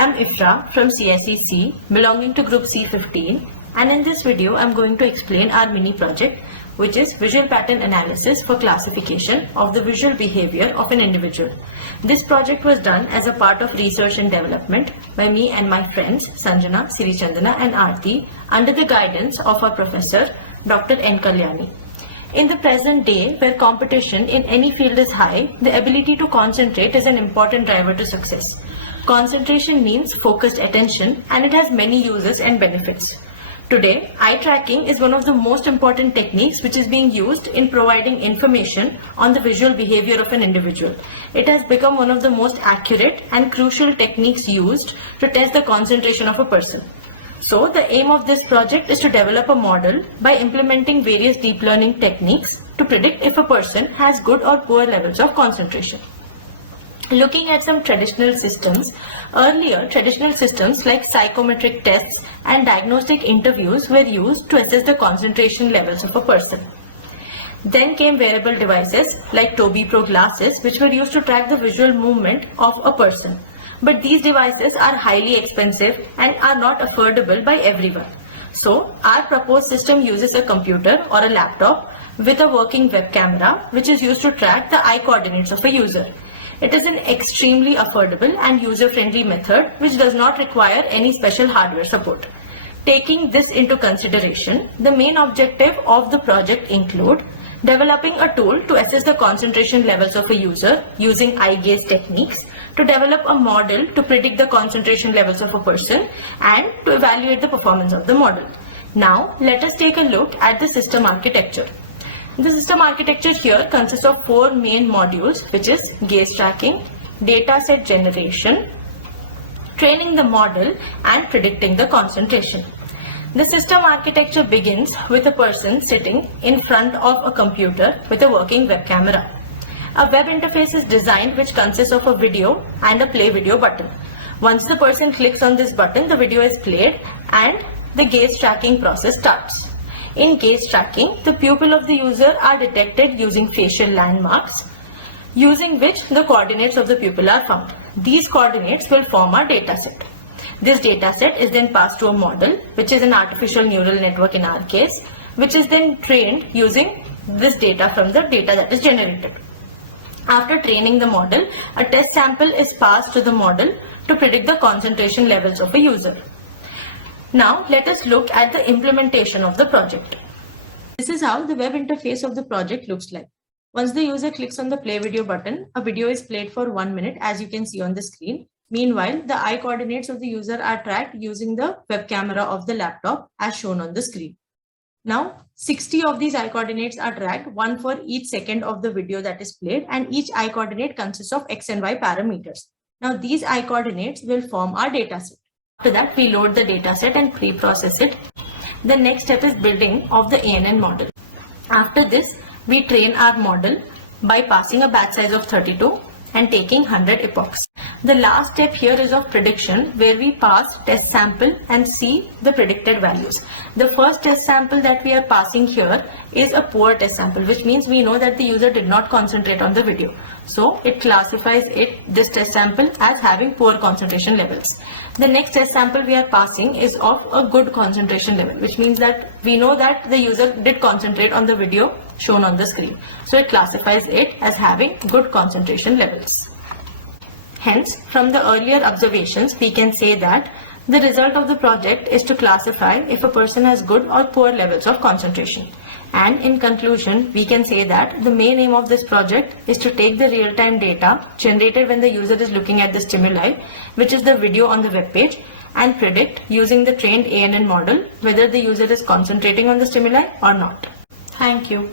I'm Ifra from CSEC belonging to group C15, and in this video I'm going to explain our mini project, which is visual pattern analysis for classification of the visual behavior of an individual. This project was done as a part of research and development by me and my friends Sanjana, Sirichandana and Aarti under the guidance of our professor Dr. N. Kalyani. In the present day, where competition in any field is high, the ability to concentrate is an important driver to success. Concentration means focused attention, and it has many uses and benefits. Today, eye tracking is one of the most important techniques which is being used in providing information on the visual behavior of an individual. It has become one of the most accurate and crucial techniques used to test the concentration of a person. So, the aim of this project is to develop a model by implementing various deep learning techniques to predict if a person has good or poor levels of concentration. Looking at some traditional systems, earlier traditional systems like psychometric tests and diagnostic interviews were used to assess the concentration levels of a person. Then came wearable devices like Tobii Pro glasses, which were used to track the visual movement of a person. But these devices are highly expensive and are not affordable by everyone. So, our proposed system uses a computer or a laptop with a working web camera, which is used to track the eye coordinates of a user. It is an extremely affordable and user-friendly method which does not require any special hardware support. Taking this into consideration, the main objective of the project include developing a tool to assess the concentration levels of a user using eye gaze techniques, to develop a model to predict the concentration levels of a person, and to evaluate the performance of the model. Now, let us take a look at the system architecture. The system architecture here consists of 4 main modules, which is gaze tracking, dataset generation, training the model, and predicting the concentration. The system architecture begins with a person sitting in front of a computer with a working web camera. A web interface is designed which consists of a video and a play video button. Once the person clicks on this button, the video is played and the gaze tracking process starts. In gaze tracking, the pupil of the user are detected using facial landmarks, using which the coordinates of the pupil are found. These coordinates will form our dataset. This dataset is then passed to a model, which is an artificial neural network in our case, which is then trained using this data from the data that is generated. After training the model, a test sample is passed to the model to predict the concentration levels of a user. Now, let us look at the implementation of the project. This is how the web interface of the project looks like. Once the user clicks on the play video button, a video is played for 1 minute, as you can see on the screen. Meanwhile, the eye coordinates of the user are tracked using the web camera of the laptop as shown on the screen. Now, 60 of these eye coordinates are tracked, one for each second of the video that is played, and each eye coordinate consists of X and Y parameters. Now, these eye coordinates will form our dataset. After that, we load the dataset and pre-process it. The next step is building of the ANN model. After this, we train our model by passing a batch size of 32 and taking 100 epochs. The last step here is of prediction, where we pass test sample and see the predicted values. The first test sample that we are passing here is a poor test sample, which means we know that the user did not concentrate on the video. So it classifies this test sample as having poor concentration levels. The next test sample we are passing is of a good concentration level, which means that we know that the user did concentrate on the video shown on the screen. So it classifies it as having good concentration levels. Hence, from the earlier observations, we can say that the result of the project is to classify if a person has good or poor levels of concentration. And in conclusion, we can say that the main aim of this project is to take the real-time data generated when the user is looking at the stimuli, which is the video on the web page, and predict using the trained ANN model whether the user is concentrating on the stimuli or not. Thank you.